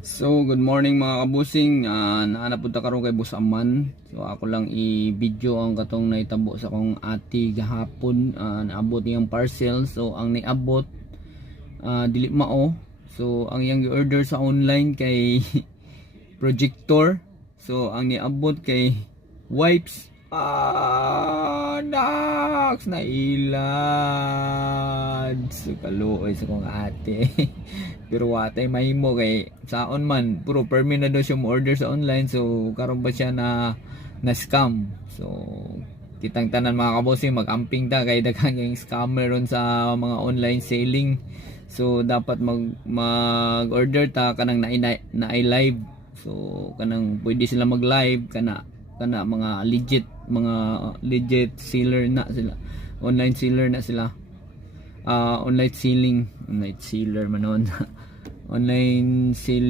So, good morning mga kabusing. Naanapunta karon kay Boss Aman. So, ako lang i-video ang katong naitabo sa akong ati gahapon. Naabot niyang parcel. So, ang niabot dili mao. So, ang iyang i-order sa online kay projector. So, ang niabot kay wipes. Naks na ilad. So, kaluoy sa kong ate. Pero watay mahimo kay saon man puro permi na daw siya mo order sa online, so karon ba siya na scam. So kitang tanan mga kabosing mag-amping ta kay daghang yung scammer ron sa mga online selling. So dapat mag-order ta kanang na live. So kanang pwede sila mag-live kana mga legit seller na sila. Online seller na sila. Online seller manon. Online selling